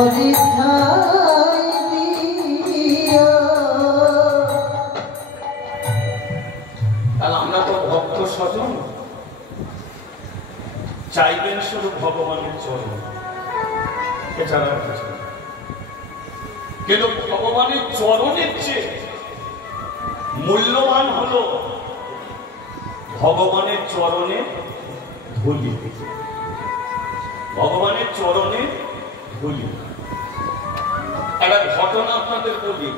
আমরা তো ভক্ত স্বজন চাইবেন শুধু ভগবানের চরণ, এছাড়া কিন্তু ভগবানের চরণের চেয়ে মূল্যবান হলো ভগবানের চরণে ধুলি। ভগবানের চরণে ধুলি। একটা ঘটনা আপনাদের বলি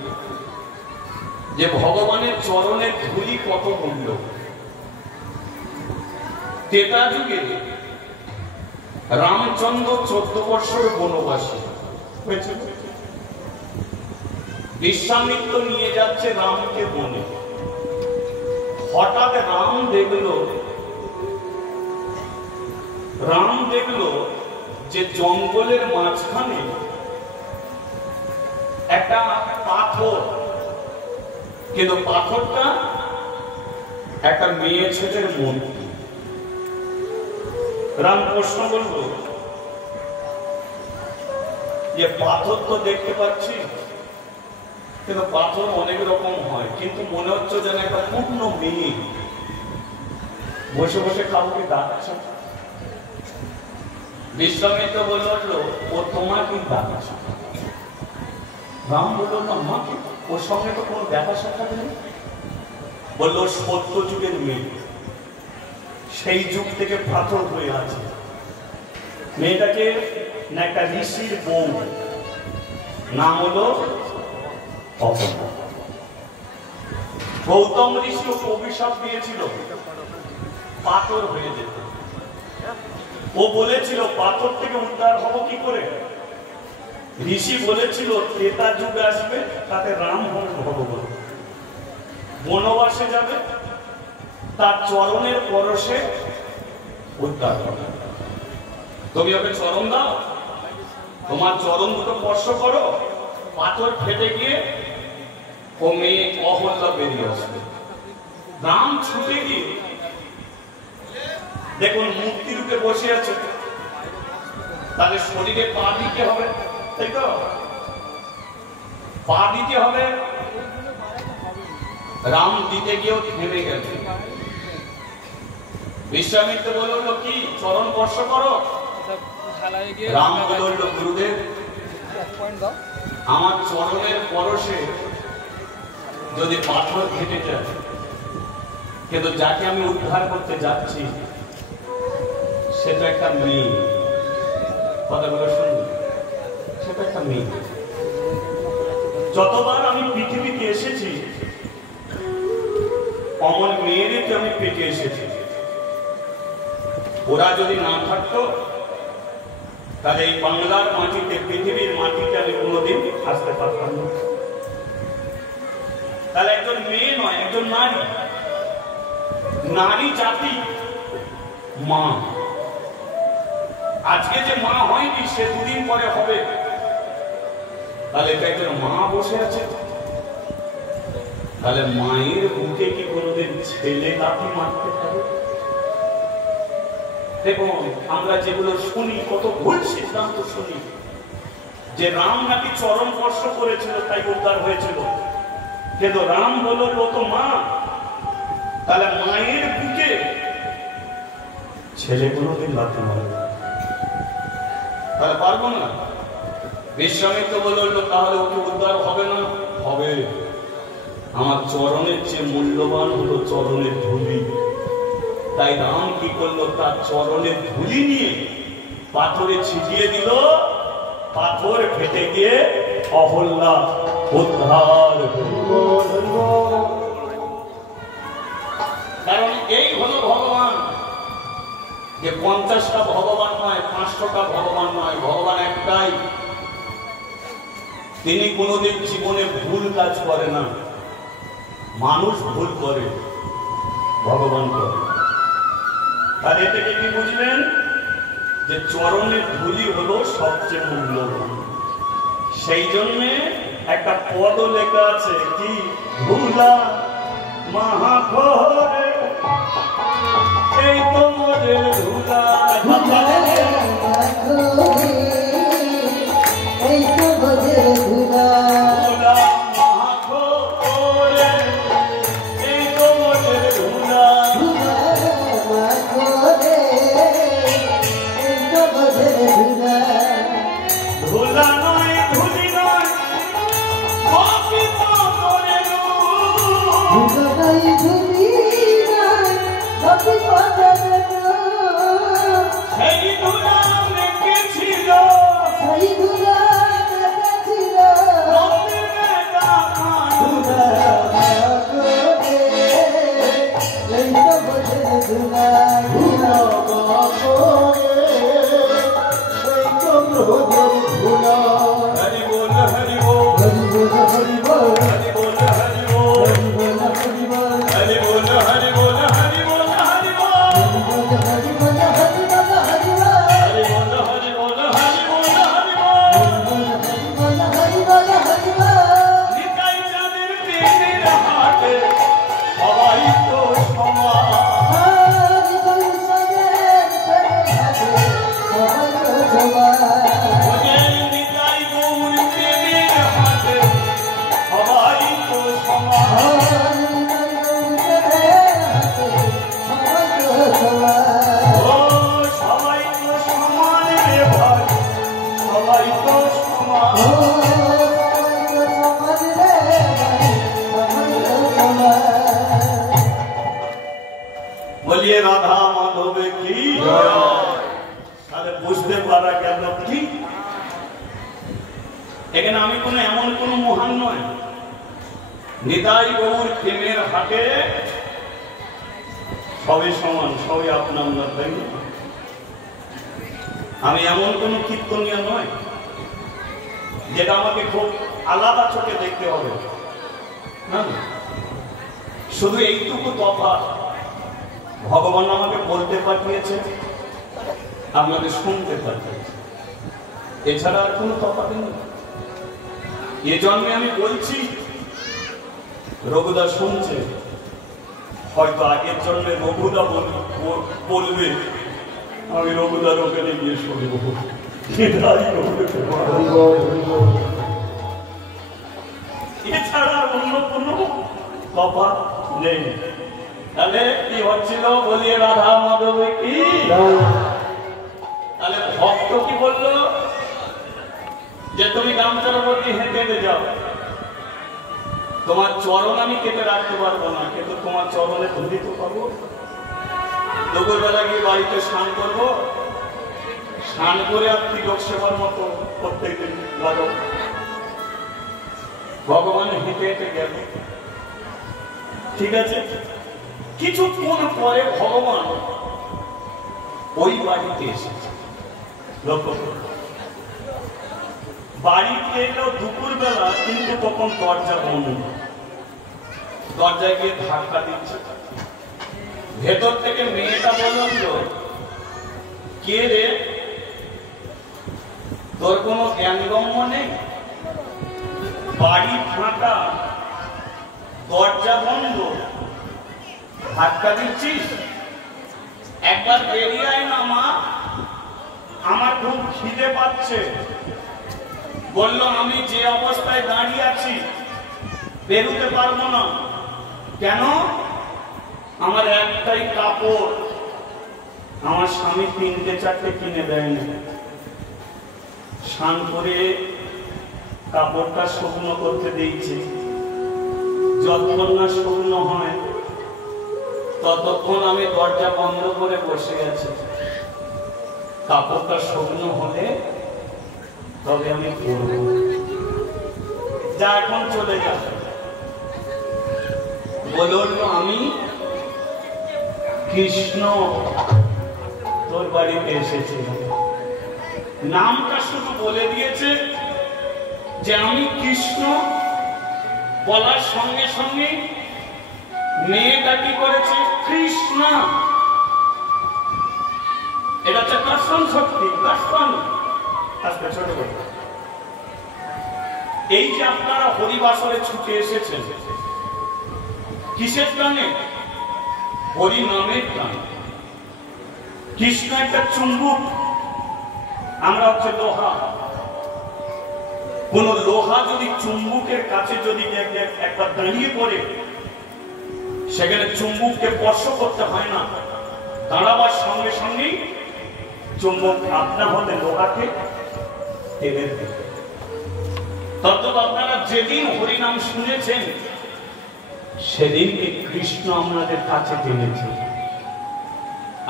যে ভগবানের চরণের ধুলি কত মূল্য। ত্রেতা যুগে রামচন্দ্র 14 বছর বনবাসী হয়েছিল। বিশ্বামিত্র নিয়ে যাচ্ছে রামকে বনে। হঠাৎ রাম দেখলো যে জঙ্গলের মাঝখানে একটা পাথর, কিন্তু পাথরটা একটা মেয়ে ছেলের মূর্তি। রাম প্রশ্ন করলো যে পাথর তো দেখতে পাচ্ছি, কিন্তু পাথর অনেক রকম হয়, কিন্তু মনে হচ্ছে যেন একটা পূর্ণ মেয়ে বসে বসে কাউকে ডাকছে। বিশ্বামিত্র বলল ও তোমাকে ডাকছে। রাম বলল না মাকে, ওর সঙ্গে তো কোনো দেখা সাক্ষাৎ নেই। বললো সত্য যুগের মেয়ে, সেই যুগ থেকে পাথর হয়ে আছে। মেয়েটাকে না একটা ঋষির বউ, নাম হলো অপর্ণা। গৌতম ঋষি অভিশাপ দিয়েছিল পাথর হয়ে যেত। ও বলেছিল পাথর থেকে উদ্ধার হবো কি করে? ঋষি বলেছিল ত্রেতা যুগ আসবে, তাতে রাম হবে ভগবান, বনবাসে যাবে, তার চরণের পরশে উদ্ধার হবে। তুমি ওকে চরণ দাও, তোমার চরণ দুটো স্পর্শ করো, পাথর ফেটে গিয়ে ও মেয়ে অহল্যা বেরিয়ে আসবে। রাম ছুটে গিয়ে দেখুন মূর্তি রূপে বসে আছে, তাহলে শরীরে পা দিতে হবে, তাই তো? পা দিতে হবে। রাম দিতে গিয়েও থেমে গেছে। বিশ্বামিত্র বলল কি চরণ স্পর্শ করো। রাম বলল গুরুদেব আমার চরণের পরশে যদি পাথর ফেটে যায়, কিন্তু যাকে আমি উদ্ধার করতে যাচ্ছি সেটা একটা মেয়ে। কথাগুলো শুনুন, সেটা একটা মেয়ে। যতবার আমি পৃথিবীতে এসেছি অমন মেয়েদেরকে আমি পেটে এসেছি। ওরা যদি না থাকতো তাহলে এই বাংলার মাটিতে, পৃথিবীর মাটিতে আমি কোনোদিন আসতে পারতাম না। তাহলে একজন মেয়ে নয়, একজন নারী, নারী জাতি মা। আজকে যে মা হয়নি সে দুদিন পরে হবে, তাহলে একজন মা বসে আছে। তাহলে মায়ের বুকে কি কোনোদিন ছেলে লাথি মারতে পারে? দেখুন আমরা যেগুলো শুনি কত ভুল সিদ্ধান্ত শুনি, যে রাম নাকি চরণ স্পর্শ করেছিল তাই উদ্ধার হয়েছিল, কিন্তু রাম বলল ও তো মা। তাহলে মায়ের বুকে ছেলে কোনোদিন লাথি মারবে? তাহলে পারবো না। বিশ্বামিত্র বলল তাহলে ওকে উদ্ধার হবে না? হবে। আমার চরণের চেয়ে মূল্যবান হলো চরণের ধুলি। তাই রাম কি করলো, তার চরণের ধুলি নিয়ে পাথরে ছিটিয়ে দিল, পাথর ফেটে গিয়ে অহল্যা উদ্ধার। কারণ এই হলো ভগবান, যে 50টা ভগবান নয়, 500টা ভগবান নয়, ভগবান একটাই। তিনি কোনোদিন জীবনে ভুল কাজ করে না। মানুষ ভুল করে, ভগবান করে। আর এ থেকে কি বুঝলেন? যে চরণের ধুলি হলো সবচেয়ে মূল্যবান। সেই জন্যে একটা পদ লেখা আছে কি, ধুলা মহাঘরে এই তোমাদের ধুলা এই তো বোঝে ধুলা बोलिए राधा माधव की তাহলে বুঝতে পারা গেল কি এখানে আমি কোনো এমন কোন মহান নয় নিতাই গৌর প্রেমের হাটে সবাই সমান সবাই আপনার তাই আমি এমন কোন কীর্তনীয় নয় যেটা আমাকে খুব আলাদা চোখে দেখতে হবে না শুধু এইটুকু তফাৎ ভগবান আমাকে বলতে পাঠিয়েছে আপনাদের শুনতে পাঠিয়েছে এছাড়া আর কোনো তফাৎ নেই এ জন্মে আমি বলছি রঘুদা শুনছে হয়তো আগের জন্মে রঘুদা বলবে আমি রঘুদার ওখানে গিয়ে শুনব এছাড়া অন্য কোনো তফাৎ নেই তাহলে কি হচ্ছিল বলিয়ে রাধা মাধব কি তাহলে ভক্ত কি বললো যে তুমি গামচরবর্তী হেঁটে যাও তোমার চরণ আমি কেটে রাখতে পারবো না কিন্তু তোমার চরণে ধরি তো পাবো দুপুরবেলা গিয়ে বাড়িতে স্নান করবো স্নান করে আর তিলক সেবার মতো প্রত্যেকদিন লাগো ভগবান হেঁটে হেঁটে গেল ঠিক আছে কিছুক্ষণ পরে ভগবান ওই বাড়িতে এসেছে লক্ষ্য করুন বাড়িতে এলো দুপুরবেলা কিন্তু তখন দরজা বন্ধ দরজায় গিয়ে ধাক্কা দিচ্ছে ভেতর থেকে মেয়েটা বলল কে রে তোর কোনো জ্ঞানগম্য নেই বাড়ি ফাঁকা দরজা বন্ধ ধাক্কা দিচ্ছিস একবার বেরিয়ে আয় না মা আমার খুব খিদে পাচ্ছে বলল আমি যে অবস্থায় দাঁড়িয়ে আছি বেরোতে পারবো না কেন আমার একটাই কাপড় আমার স্বামী 3-4টে কিনে দেয়নি স্নান করে কাপড়টা শুকনো করতে দিয়েছি যতক্ষণ না শুকনো হয় ততক্ষণ আমি দরজা বন্ধ করে বসে আছি কাপড়টা শুকনো হলে তবে আমি পরব যা এখন চলে যা বলল আমি কৃষ্ণ তোর বাড়িতে এসেছিলাম নামটা শুধু বলে দিয়েছে যে আমি কৃষ্ণ বলার সঙ্গে সঙ্গে মেয়েটা কি করেছে কৃষ্ণ এটা হচ্ছে কর্ষণ শক্তি কর্ষণ আজকে ছোট করে এই যে আপনারা হরিবাসরে ছুটে এসেছেন কিসের টানে হরি নামের টানে কৃষ্ণ একটা চুম্বক আমরা হচ্ছে লোহা কোন লোহা যদি চুম্বকের কাছে যদি একবার দাঁড়িয়ে পড়ে, সেখানে চুম্বককে স্পর্শ করতে হয় না, দাঁড়াবার সঙ্গে সঙ্গেই চুম্বক আপনা হতে লোহাকে টেনে দেবে। তদ্রূপ আপনারা যেদিন হরিনাম শুনেছেন, সেদিনকে কৃষ্ণ আমাদের কাছে টেনেছে,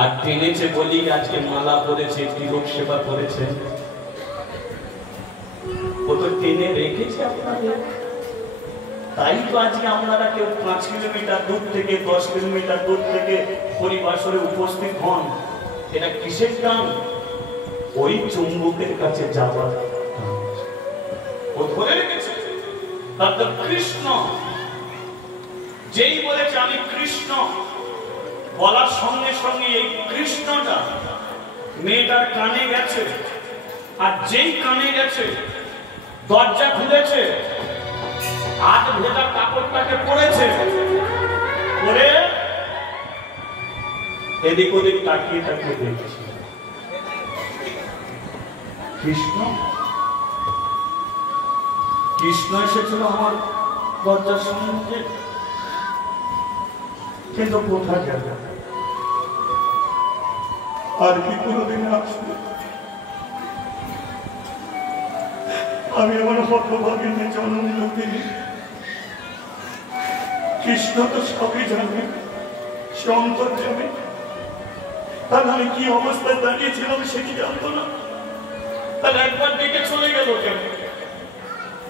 আর টেনেছে বলি আজকে মালা পড়েছে, তিলক সেবা করেছে। ও তো টেনে রেখেছে আপনাদের, তাই তো আজকে আপনারা কেউ 5 কিলোমিটার দূর থেকে 10 কিলোমিটার দূর থেকে পরিবাসরে উপস্থিত হন। এটা কিসের টান? ওই চুম্বকের কাছে যাওয়ার। ও ধরে রেখেছে। তার কৃষ্ণ যেই বলেছে আমি কৃষ্ণ, বলার সঙ্গে সঙ্গে এই কৃষ্ণটা মেয়েটার কানে গেছে, আর যেই কানে গেছে দরজা খুলেছে, আর ভেজা কাপড়টাকে পরেছে, পরে এদিক ওদিক তাকিয়ে তাকিয়ে দেখছে কৃষ্ণ। কৃষ্ণ এসেছিল আমার দরজার সম্মুখে, কিন্তু কোথায় যাবে? আর কি কোনোদিন আসবে? আমি আমার হতভাগিনী জননী লোকিনী। কৃষ্ণ তো সবই জানে, সে অন্তর জানে। তাহলে আমি কি অবস্থায় দাঁড়িয়েছিলাম সে কি জানতো না? তাহলে একবার ডেকে চলে গেল কেন?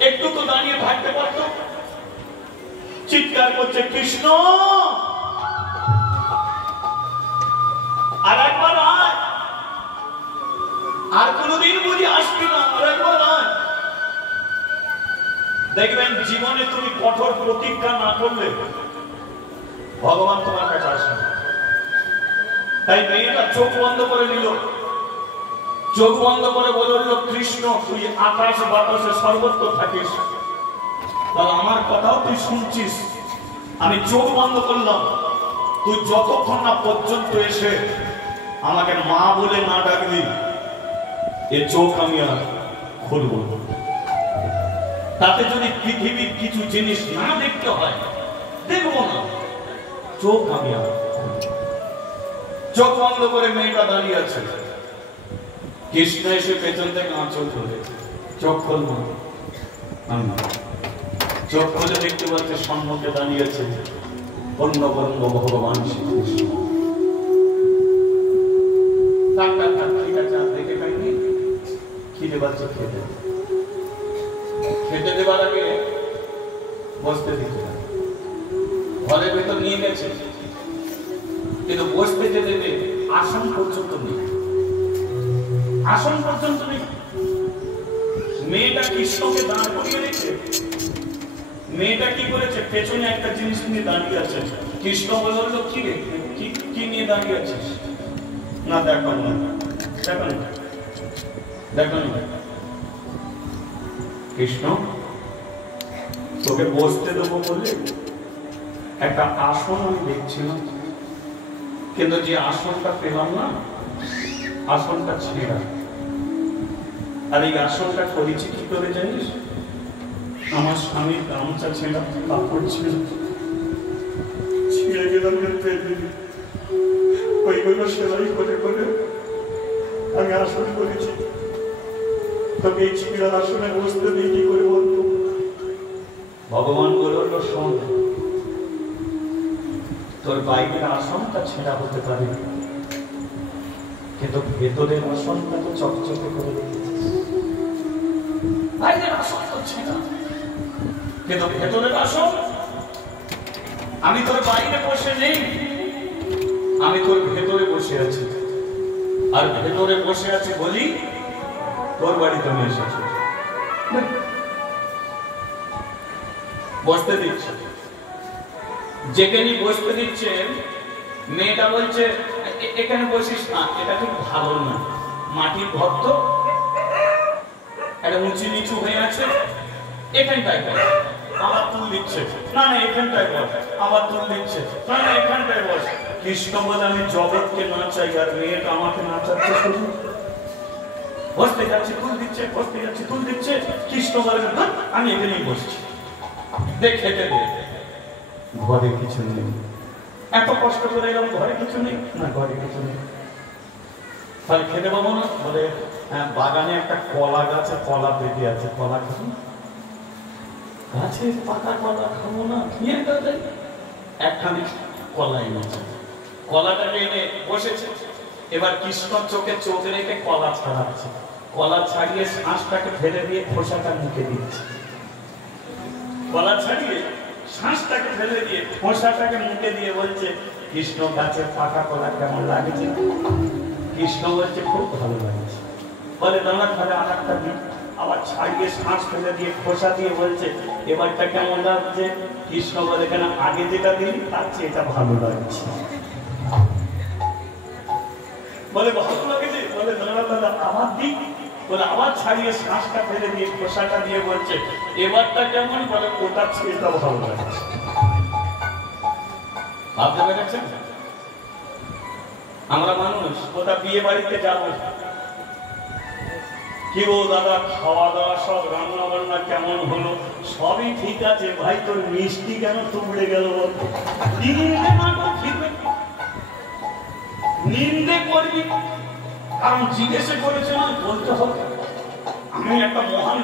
একটু তো দাঁড়িয়ে থাকতে পারতো। চিৎকার করছে কৃষ্ণ, আর একবার আয়। আর কোনদিন বুঝি আসবি না, আর একবার আয়। দেখবেন জীবনে তুমি কঠোর প্রতিজ্ঞা না করলে ভগবান তোমার কাছে আসে। তাই মেয়েটা চোখ বন্ধ করে নিল, চোখ বন্ধ করে বলল কৃষ্ণ তুই আকাশ বাতাসে সর্বত্র থাকিস, তাহলে আমার কথাও তুই শুনছিস। আমি চোখ বন্ধ করলাম, তুই যতক্ষণ না পর্যন্ত এসে আমাকে মা বলে না ডাকবি, এ চোখ আমি আর খুলব না। তাতে যদি পৃথিবীর কিছু জিনিস না দেখতে হয়, দেখবো না। চোখ আমি আর চোখ বন্ধ করে মেয়েটা দাঁড়িয়ে আছে। কৃষ্ণ এসে পেছন থেকে আঁচল ধরে চোখ খুলব, চোখ খুলে দেখতে পাচ্ছে সম্মুখে দাঁড়িয়েছে পূর্ণবর্ণ ভগবান শ্রীকৃষ্ণ। ঠিক আছে, আর দেখে পাইনি, খিদে পাচ্ছে, খেতে দেবার আগে বসতে দিতে হবে। ঘরের ভেতর নিয়ে গেছে, কিন্তু বসতে যে দেবে আসন পর্যন্ত নেই, আসন পর্যন্ত নেই। মেয়েটা কৃষ্ণকে দাঁড় করিয়ে রেখে মেয়েটা কি করেছে, পেছনে একটা জিনিস নিয়ে দাঁড়িয়ে আছে। কৃষ্ণ বলল কি রে, কি নিয়ে দাঁড়িয়ে আছিস? না দেখো না, দেখো না, দেখো না। কৃষ্ণ তোকে বসতে দেবো বলে একটা আসন আমি দেখছিলাম, কিন্তু যে আসনটা পেলাম না, আসনটা ছেঁড়া। আর এই আসনটা করেছি কি করে জানিস? আমার স্বামীর গামছা ছেঁড়া কাপড় ছিল, ছিঁড়ে গেলাম, ওইগুলো সেলাই করে করে আমি আসন করেছি। তবে এই ছিঁড়া আসনে বসতে দিই কি করে বলতো? ভগবান বলল শোন, তোর বাইরের আসনটা ছেঁড়া হতে পারে, কিন্তু ভেতরের আসনটা তো চকচকে করে রেখেছিস। বাইরের আসন তো ছেঁড়া, কিন্তু ভেতরের আসন, আমি তোর বাইরে বসে নেই, আমি তোর ভেতরে বসে আছি। আর ভেতরে বসে আছি বলি তোর বাড়িতে আমি এসেছি, বসতে দিচ্ছে। যেখানে বসতে দিচ্ছে, মেয়েটা বলছে এখানে বসিস না, এটা খুব ভালো না, মাটির ঘর তো, একটা উঁচু নিচু হয়ে আছে, এখানটায় বস। আমার তুল দিচ্ছে, না না এখানটায় বস। আমার তুল দিচ্ছে, না না এখানটায় বস। কৃষ্ণ বলে আমি জগৎকে নাচাই, আর মেয়েটা আমাকে নাচাচ্ছে শুধু। বসতে যাচ্ছে তুল দিচ্ছে, বসতে যাচ্ছে তুল দিচ্ছে। কৃষ্ণ বলে আমি এখানেই বসছি, দেখ খেতে দে। ঘরে কিছু নেই, এত কষ্ট করে এলাম, ঘরে কিছু নেই না, ঘরে কিছু নেই। তাহলে খেতে পাবো না? বলে বাগানে একটা কলা গাছে কলা পেকে আছে, কলা খাবো? গাছে পাকা কলা খাবো না, নিয়ে গেলে একখানি কলা এনেছে, কলাটাকে এনে বসেছে। এবার কৃষ্ণ চোখে চোখ রেখে কলা ছাড়াচ্ছে, কলা ছাড়িয়ে শ্বাসটাকে ফেলে দিয়ে খোসাটা মুখে দিচ্ছে। কলা ছাড়িয়ে শ্বাসটাকে ফেলে দিয়ে খোসাটাকে মুখে দিয়ে বলছে, কৃষ্ণ গাছের পাকা কলা কেমন লাগছে? কৃষ্ণ বলছে খুব ভালো লাগছে। বলে দাঁড়া তাহলে আর একটা দিন। আবার ছাড়িয়ে শ্বাস ফেলে দিয়ে খোসা দিয়ে বলছে এবারটা কেমন লাগছে? কৃষ্ণ বলে কেন আগে যেটা দিলি তার চেয়ে এটা ভালো লাগছে। বলে ভালো লাগছে? বলে দাঁড়া দাদা আবার দিক। বলে আবার ছাড়িয়ে শ্বাসটা ফেলে দিয়ে খোসাটা দিয়ে বলছে এবারটা কেমন? বলে ওটার চেয়ে এটা ভালো লাগছে। ভাবতে পেরেছেন? আমরা মানুষ ওটা বিয়ে বাড়িতে যাবো, কি গো দাদা খাওয়া দাওয়া সব রান্না বান্না কেমন হলো? সবই ঠিক আছে ভাই, তোর মিষ্টি কেন তুবড়ে গেল? নিন্দে করবি কারণ জিজ্ঞেস করেছে না, বলতে হবে। আমি একটা মহান